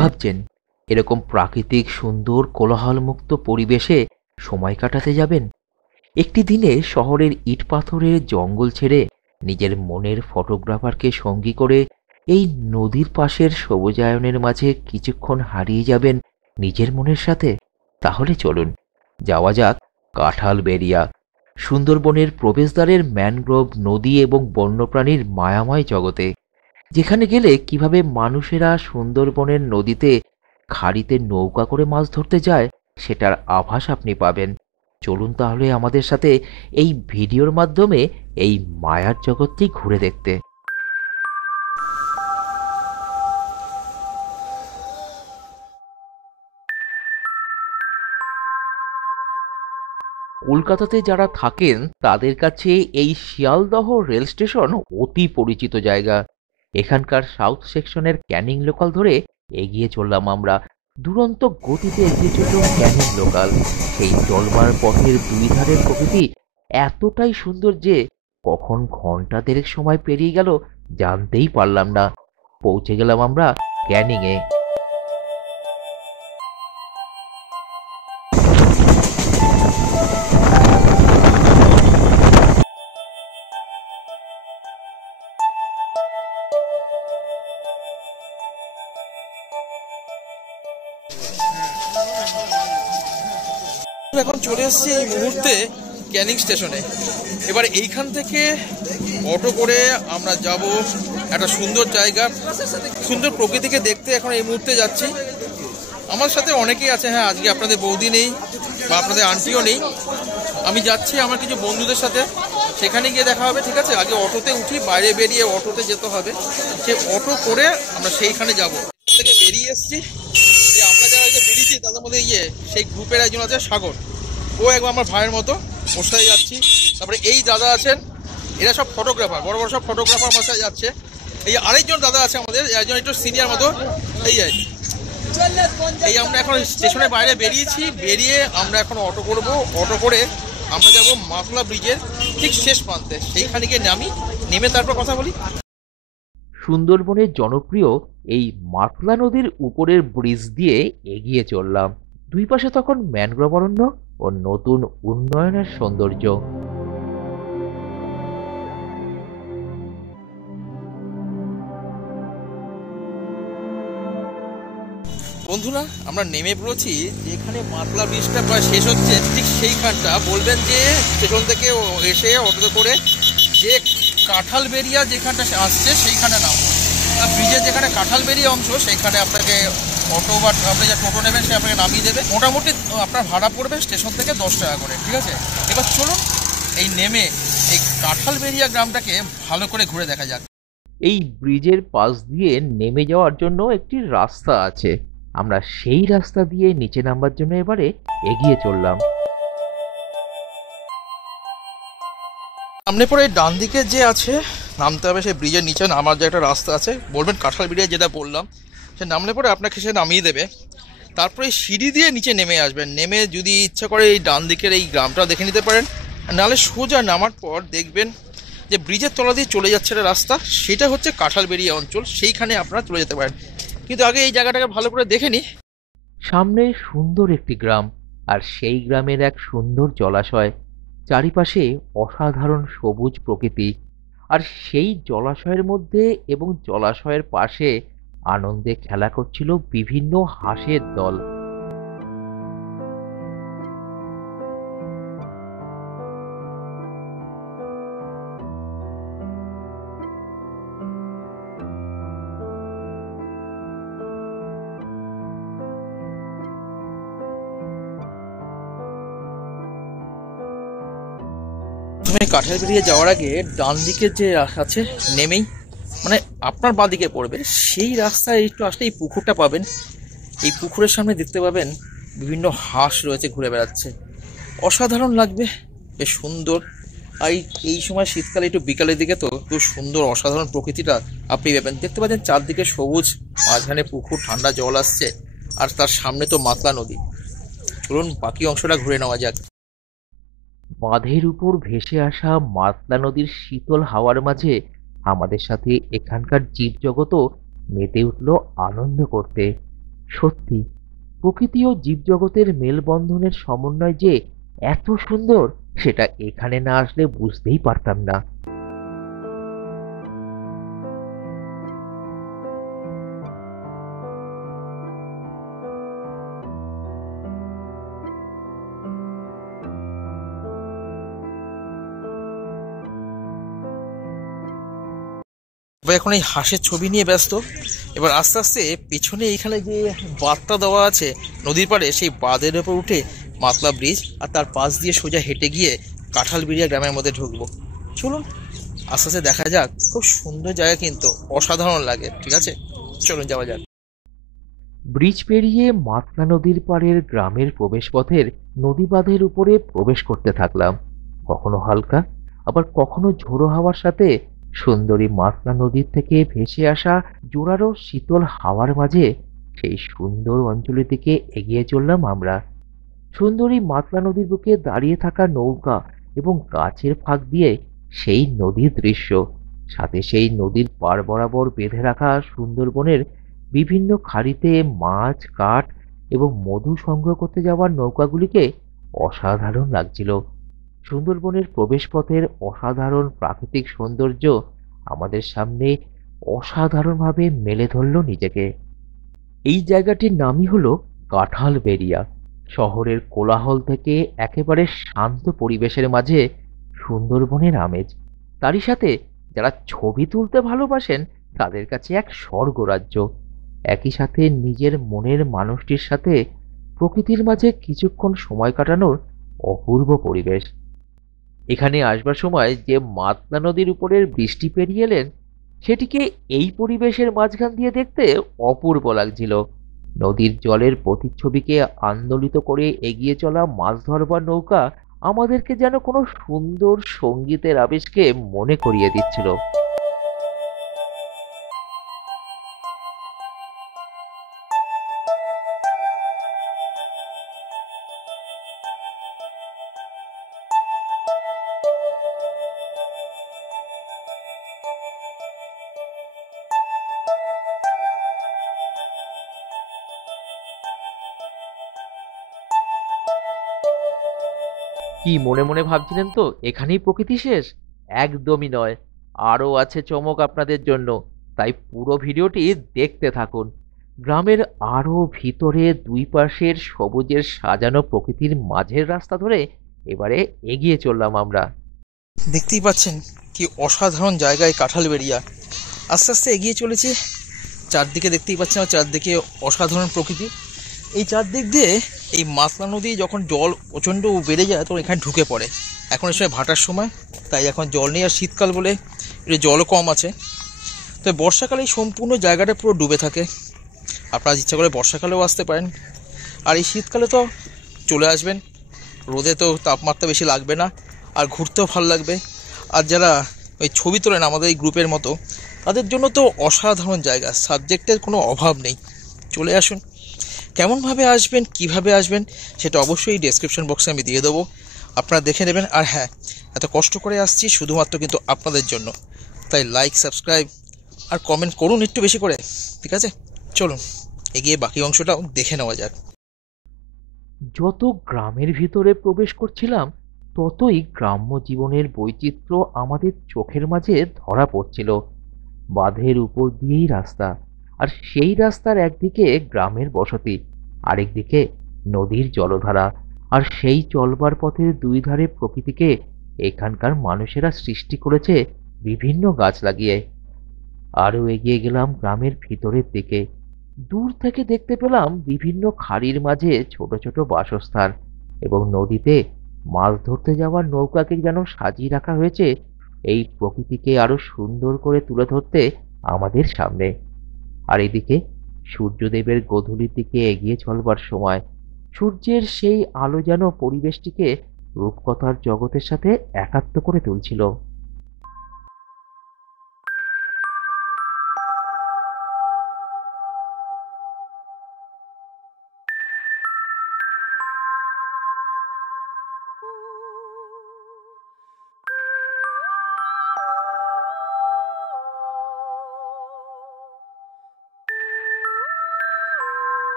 ভাবছেন? এরকম প্রাকৃতিক সুন্দর কোলাহলমুক্ত পরিবেশে সময় কাটাতে যাবেন? একটি দিনে শহরের ইট পাথরের জঙ্গল ছেড়ে নিজের মনের ফটোগ্রাফারকে সঙ্গী করে এই নদীর পাশের সবুজায়নের মাঝে কিছুক্ষণ হারিয়ে যাবেন নিজের মনের সাথে? তাহলে চলুন যাওয়া যাক কাঁঠালবেড়িয়া, সুন্দরবনের প্রবেশদ্বারের ম্যানগ্রোভ নদী এবং বন্যপ্রাণীর মায়াময় জগতে, যেখানে গেলে কিভাবে মানুষেরা সুন্দরবনের নদীতে খাড়িতে নৌকা করে মাছ ধরতে যায় সেটার আভাস আপনি পাবেন। চলুন তাহলে আমাদের সাথে এই ভিডিওর মাধ্যমে এই মায়ার জগৎটি ঘুরে দেখতে। কলকাতাতে যারা থাকেন তাদের কাছে এই শিয়ালদহ রেল স্টেশন অতি পরিচিত জায়গা। এখানকার সাউথ সেকশনের ক্যানিং লোকাল ধরে এগিয়ে চললাম আমরা। দুরন্ত গতিতে এগিয়ে চলল ক্যানিং লোকাল। সেই চলবার পথের দুই ধারের প্রকৃতি এতটাই সুন্দর যে কখন ঘন্টা দেড়েক সময় পেরিয়ে গেল জানতেই পারলাম না। পৌঁছে গেলাম আমরা ক্যানিংয়ে। এখন চলে এসেছি এই মুহূর্তে ক্যানিং স্টেশনে। এবার এইখান থেকে অটো করে আমরা যাব একটা সুন্দর জায়গা, সুন্দর প্রকৃতিকে দেখতে। এখন এই মুহূর্তে যাচ্ছি। আমার সাথে অনেকেই আছে। হ্যাঁ, আজকে আপনাদের বৌদি নেই বা আপনাদের আন্টিও নেই। আমি যাচ্ছি আমার কিছু বন্ধুদের সাথে, সেখানে গিয়ে দেখা হবে। ঠিক আছে, আগে অটোতে উঠি, বাইরে বেরিয়ে অটোতে যেতে হবে। সে অটো করে আমরা সেইখানে যাব। থেকে বেরিয়ে এসছি। আমরা যারা বেরিয়েছি তাদের মধ্যে সেই গ্রুপের একজন আছে সাগর, ও একবার আমার ভাইয়ের মতো, ওর সাথে যাচ্ছি। তারপরে এই দাদা আছেন, এরা সব ফটোগ্রাফার, বড় বড় সব ফটোগ্রাফার আমার সাথে যাচ্ছে। এই আরেকজন দাদা আছে আমাদের, একজন একটু সিনিয়র মতো। এই আমরা এখন স্টেশনের বাইরে বেরিয়েছি। বেরিয়ে আমরা এখন অটো করব। অটো করে আমরা যাব মাতলা ব্রিজের ঠিক শেষ প্রান্তে। সেইখানে গিয়ে নেমে তারপর কথা বলি। সুন্দরবনের জনপ্রিয় এই মাতলা নদীর উপরের ব্রিজ দিয়ে এগিয়ে চললাম। দুই পাশে তখন ম্যানগ্রোভ অরণ্য ও নতুন উন্নয়নের সৌন্দর্য। বন্ধুরা, আমরা নেমে পড়েছি। যেখানে মাতলা ব্রিজটা প্রায় শেষ হচ্ছে ঠিক সেইখানটা বলবেন যে স্টেশন থেকে এসে অটোতে করে যে কাঁঠালবেড়িয়া যেখানটা আসছে সেইখানে নামবো। ব্রিজের যেখানে কাঁঠালবেড়িয়া অংশ সেইখানে আপনাকে অটো বা আপনি যে টোটো নেবেন সে আপনাকে নামিয়ে দেবে। মোটামুটি আপনার ভাড়া পড়বে স্টেশন থেকে 10 টাকা করে। ঠিক আছে, এবার চলুন এই নেমে এই কাঁঠালবেড়িয়া গ্রামটাকে ভালো করে ঘুরে দেখা যাক। এই ব্রিজের পাশ দিয়ে নেমে যাওয়ার জন্য একটি রাস্তা আছে। আমরা সেই রাস্তা দিয়ে নিচে নামবার জন্য এবারে এগিয়ে চললাম। সামনে পরে ডান দিকে যে আছে নামতে হবে, সেই ব্রিজের নিচে নামার যে একটা রাস্তা আছে, বলবেন কাঁঠালবেড়িয়া যেটা বললাম, সে নামলে পরে আপনাকে সে নামিয়ে দেবে। তারপরে সিঁড়ি দিয়ে নিচে নেমে আসবেন। নেমে যদি ইচ্ছা করে এই ডান দিকের এই গ্রামটা দেখে নিতে পারেন। নাহলে সোজা নামার পর দেখবেন যে ব্রিজের তলা দিয়ে চলে যাচ্ছে একটা রাস্তা, সেটা হচ্ছে কাঁঠালবেড়িয়া অঞ্চল। সেইখানে আপনারা চলে যেতে পারেন। কিন্তু আগে এই জায়গাটাকে ভালো করে দেখে নিই। সামনে সুন্দর একটি গ্রাম, আর সেই গ্রামের এক সুন্দর জলাশয়। চারিপাশে অসাধারণ সবুজ প্রকৃতি, আর সেই জলাশয়ের মধ্যে এবং জলাশয়ের পাশে আনন্দে খেলা করছিল বিভিন্ন হাঁসের দল। তুমি কাঁঠালবেড়িয়া যাওয়ার আগে ডান দিকে যে আছে নেমেই মানে আপনার বাঁ দিকে পড়বে, সেই রাস্তায় একটু আসলে এই পুকুরটা পাবেন। এই পুকুরের সামনে দেখতে পাবেন বিভিন্ন হাঁস রয়েছে, ঘুরে বেড়াচ্ছে। অসাধারণ লাগবে, বেশ সুন্দর। আর এই সময় শীতকালে একটু বিকালের দিকে তো খুব সুন্দর অসাধারণ প্রকৃতিটা আপনি পাবেন। দেখতে পাচ্ছেন চারদিকে সবুজ, মাঝখানে পুকুর, ঠান্ডা জল আসছে, আর তার সামনে তো মাতলা নদী। চলুন বাকি অংশটা ঘুরে নেওয়া যাক। বাঁধের উপর ভেসে আসা মাতলা নদীর শীতল হাওয়ার মাঝে আমাদের সাথে এখানকার জীবজগতও মেতে উঠল আনন্দ করতে। সত্যি, প্রকৃতি ও জীবজগতের মেলবন্ধনের সমন্বয় যে এত সুন্দর, সেটা এখানে না আসলে বুঝতেই পারতাম না। এবার এখন এই হাঁসের ছবি নিয়ে ব্যস্ত। এবার আস্তে আস্তে পেছনে এইখানে যে বাঁধটা দেওয়া আছে নদীর পাড়ে, সেই বাঁধের ওপর উঠে মাতলা ব্রিজ, আর তার পাশ দিয়ে সোজা হেঁটে গিয়ে কাঁঠালবিড়িয়া গ্রামের মধ্যে ঢুকবো। চলুন আস্তে আস্তে দেখা যাক। খুব সুন্দর জায়গা, কিন্তু অসাধারণ লাগে। ঠিক আছে, চলুন যাওয়া যাক। ব্রিজ পেরিয়ে মাতলা নদীর পাড়ের গ্রামের প্রবেশপথের নদী বাঁধের উপরে প্রবেশ করতে থাকলাম। কখনো হালকা, আবার কখনো ঝোড়ো হাওয়ার সাথে সুন্দরী মাতলা নদীর থেকে ভেসে আসা জোরালো শীতল হাওয়ার মাঝে সেই সুন্দর অঞ্চলের দিকে এগিয়ে চললাম আমরা। সুন্দরী মাতলা নদীর বুকে দাঁড়িয়ে থাকা নৌকা এবং গাছের ফাঁক দিয়ে সেই নদীর দৃশ্য, সাথে সেই নদীর পাড় বরাবর বেঁধে রাখা সুন্দরবনের বিভিন্ন খাড়িতে মাছ, কাঠ এবং মধু সংগ্রহ করতে যাওয়ার নৌকাগুলিকে অসাধারণ লাগছিল। সুন্দরবনের প্রবেশপথের অসাধারণ প্রাকৃতিক সৌন্দর্য আমাদের সামনে অসাধারণভাবে মেলে ধরল নিজেকে। এই জায়গাটির নামই হলো কাঁঠালবেড়িয়া। শহরের কোলাহল থেকে একেবারে শান্ত পরিবেশের মাঝে সুন্দরবনের আমেজ, তারই সাথে যারা ছবি তুলতে ভালোবাসেন তাদের কাছে এক স্বর্গরাজ্য। একই সাথে নিজের মনের মানুষটির সাথে প্রকৃতির মাঝে কিছুক্ষণ সময় কাটানোর অপূর্ব পরিবেশ। এখানে আসবার সময় যে মাতলা নদীর উপরের বৃষ্টি পেরিয়ে এলেন, সেটিকে এই পরিবেশের মাঝখান দিয়ে দেখতে অপূর্ব লাগছিল। নদীর জলের প্রতিচ্ছবিকে আন্দোলিত করে এগিয়ে চলা মাছ ধরবার নৌকা আমাদেরকে যেন কোনো সুন্দর সঙ্গীতের আবেশকে মনে করিয়ে দিচ্ছিল। কি মনে মনে ভাবছিলেন তো এখানেই প্রকৃতি শেষ? একদমই নয়, আরও আছে চমক আপনাদের জন্য। তাই পুরো ভিডিওটি দেখতে থাকুন। গ্রামের আরো ভিতরে দুই পাশের সবুজের সাজানো প্রকৃতির মাঝের রাস্তা ধরে এবারে এগিয়ে চললাম আমরা। দেখতেই পাচ্ছেন কি অসাধারণ জায়গায় কাঁঠালবেড়িয়া। আস্তে আস্তে এগিয়ে চলেছি। চারদিকে দেখতেই পাচ্ছেন, চারদিকে অসাধারণ প্রকৃতি। এই চারদিক দিয়ে এই মাতলা নদী যখন জল প্রচণ্ড বেড়ে যায় তখন এখানে ঢুকে পড়ে। এখন এই সময় ভাটার সময়, তাই এখন জল নেই। আর শীতকাল বলে একটু জলও কম আছে। তো বর্ষাকালে এই সম্পূর্ণ জায়গাটা পুরো ডুবে থাকে। আপনারা ইচ্ছা করে বর্ষাকালেও আসতে পারেন। আর এই শীতকালে তো চলে আসবেন, রোদে তো তাপমাত্রা বেশি লাগবে না, আর ঘুরতেও ভালো লাগবে। আর যারা ওই ছবি তোলেন আমাদের এই গ্রুপের মতো, তাদের জন্য তো অসাধারণ জায়গা, সাবজেক্টের কোনো অভাব নেই। চলে আসুন। কেমনভাবে আসবেন, কিভাবে আসবেন, সেটা অবশ্যই ডেসক্রিপশন বক্সে আমি দিয়ে দেবো, আপনারা দেখে নেবেন। আর হ্যাঁ, এত কষ্ট করে আসছি শুধুমাত্র কিন্তু আপনাদের জন্য, তাই লাইক, সাবস্ক্রাইব আর কমেন্ট করুন একটু বেশি করে। ঠিক আছে, চলুন এগিয়ে বাকি অংশটাও দেখে নেওয়া যাক। যত গ্রামের ভিতরে প্রবেশ করছিলাম, ততই গ্রাম্য জীবনের বৈচিত্র্য আমাদের চোখের মাঝে ধরা পড়ছিল। বাঁধের উপর দিয়েই রাস্তা, আর সেই রাস্তার একদিকে গ্রামের বসতি, আরেকদিকে নদীর জলধারা। আর সেই চলবার পথের দুই ধারে প্রকৃতিকে এখানকার মানুষেরা সৃষ্টি করেছে বিভিন্ন গাছ লাগিয়ে। আরো এগিয়ে গেলাম গ্রামের ভিতরের দিকে। দূর থেকে দেখতে পেলাম বিভিন্ন খাড়ির মাঝে ছোট ছোট বাসস্থান, এবং নদীতে মাছ ধরতে যাওয়ার নৌকাকে যেন সাজিয়ে রাখা হয়েছে এই প্রকৃতিকে আরো সুন্দর করে তুলে ধরতে আমাদের সামনে। আর এদিকে সূর্যদেবের গোধূলির দিকে এগিয়ে চলবার সময় সূর্যের সেই আলো যেন পরিবেশটিকে রূপকথার জগতের সাথে একাত্ম করে তুলছিল।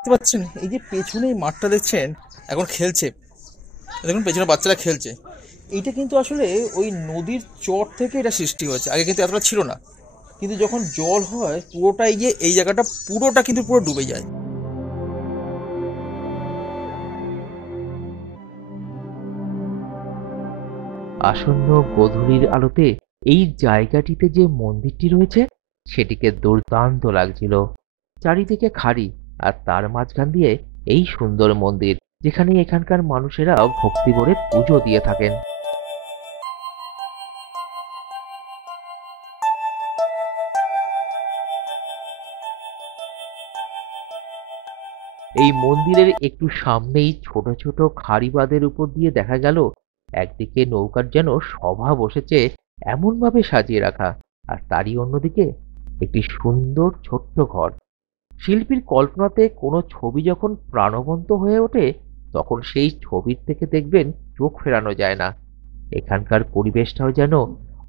দেখতে পাচ্ছেন এই যে পেছনে এই মাঠটা দেখছেন এখন খেলছে, দেখুন পেছনে বাচ্চারা খেলছে। এইটা কিন্তু আসলে ওই নদীর চর থেকে এটা সৃষ্টি হয়েছে, আগে কিন্তু এতটা ছিল না। কিন্তু যখন জল হয় পুরোটাই গিয়ে এই জায়গাটা পুরোটা কিন্তু পুরো ডুবে যায়। আসন্ন গোধূলির আলোতে এই জায়গাটিতে যে মন্দিরটি রয়েছে সেটিকে দুর্দান্ত লাগছিল। চারিদিকে খাড়ি, আর তার মাঝখান দিয়ে এই সুন্দর মন্দির, যেখানে এখানকার মানুষেরা ভক্তি ভরে পুজো দিয়ে থাকেন। এই মন্দিরের একটু সামনেই ছোট ছোট খাড়ি বাঁধের উপর দিয়ে দেখা গেল একদিকে নৌকার যেন সভা বসেছে এমন ভাবে সাজিয়ে রাখা, আর তারই অন্যদিকে একটি সুন্দর ছোট্ট ঘর। শিল্পীর কল্পনাতে কোনো ছবি যখন প্রাণবন্ত হয়ে ওঠে তখন সেই ছবির থেকে দেখবেন চোখ ফেরানো যায় না। এখানকার পরিবেশটাও যেন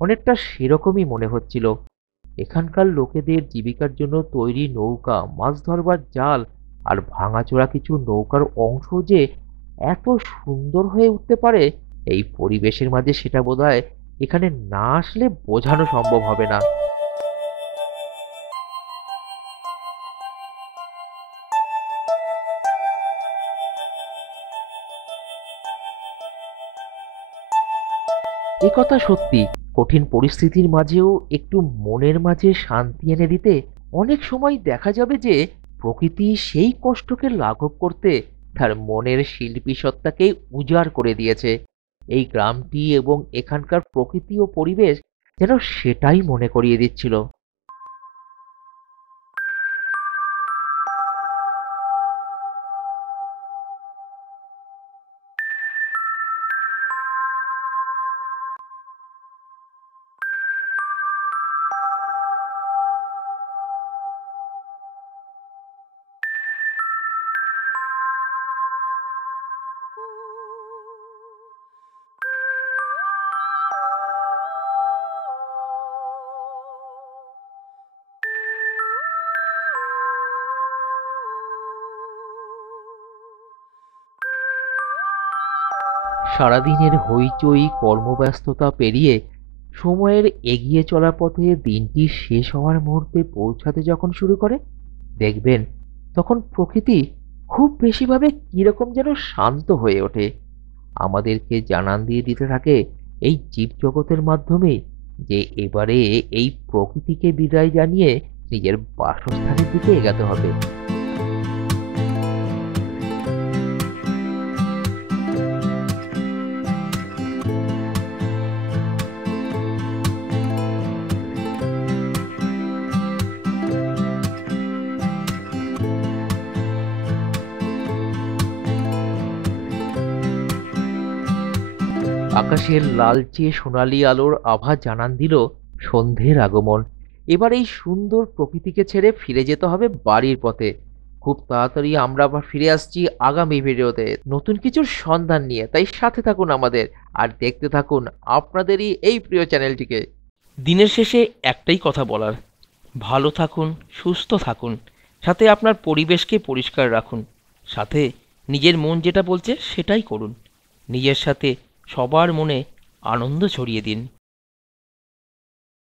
অনেকটা সেরকমই মনে হচ্ছিল। এখানকার লোকেদের জীবিকার জন্য তৈরি নৌকা, মাছ ধরবার জাল আর ভাঙাচোরা কিছু নৌকার অংশ যে এত সুন্দর হয়ে উঠতে পারে, এই পরিবেশের মাঝে সেটা বোধহয় এখানে না আসলে বোঝানো সম্ভব হবে না। এ কথা সত্যি, কঠিন পরিস্থিতির মাঝেও একটু মনের মাঝে শান্তি এনে দিতে অনেক সময় দেখা যাবে যে প্রকৃতি সেই কষ্টকে লাঘব করতে তার মনের শিল্পী সত্তাকেই উজাড় করে দিয়েছে। এই গ্রামটি এবং এখানকার প্রকৃতি ও পরিবেশ যেন সেটাই মনে করিয়ে দিচ্ছিল। সারাদিনের হইচই কর্মব্যস্ততা পেরিয়ে সময়ের এগিয়ে চলার পথে দিনটি শেষ হওয়ার মুহূর্তে পৌঁছাতে যখন শুরু করে, দেখবেন তখন প্রকৃতি খুব বেশিভাবে কিরকম যেন শান্ত হয়ে ওঠে। আমাদেরকে জানান দিয়ে দিতে থাকে এই জীবজগতের মাধ্যমে যে এবারে এই প্রকৃতিকে বিদায় জানিয়ে নিজের বাসস্থানের দিকে এগাতে হবে। আকাশের লালচে সোনালি আলোর আভা জানান দিল সন্ধ্যের আগমন। এবার এই সুন্দর প্রকৃতিকে ছেড়ে ফিরে যেতে হবে বাড়ির পথে। খুব তাড়াতাড়ি আমরা আবার ফিরে আসছি আগামী ভিডিওতে নতুন কিছুর সন্ধান নিয়ে, তাই সাথে থাকুন আমাদের আর দেখতে থাকুন আপনাদেরই এই প্রিয় চ্যানেলটিকে। দিনের শেষে একটাই কথা বলার, ভালো থাকুন, সুস্থ থাকুন, সাথে আপনার পরিবেশকে পরিষ্কার রাখুন, সাথে নিজের মন যেটা বলছে সেটাই করুন, নিজের সাথে সবার মনে আনন্দ ছড়িয়ে দিন।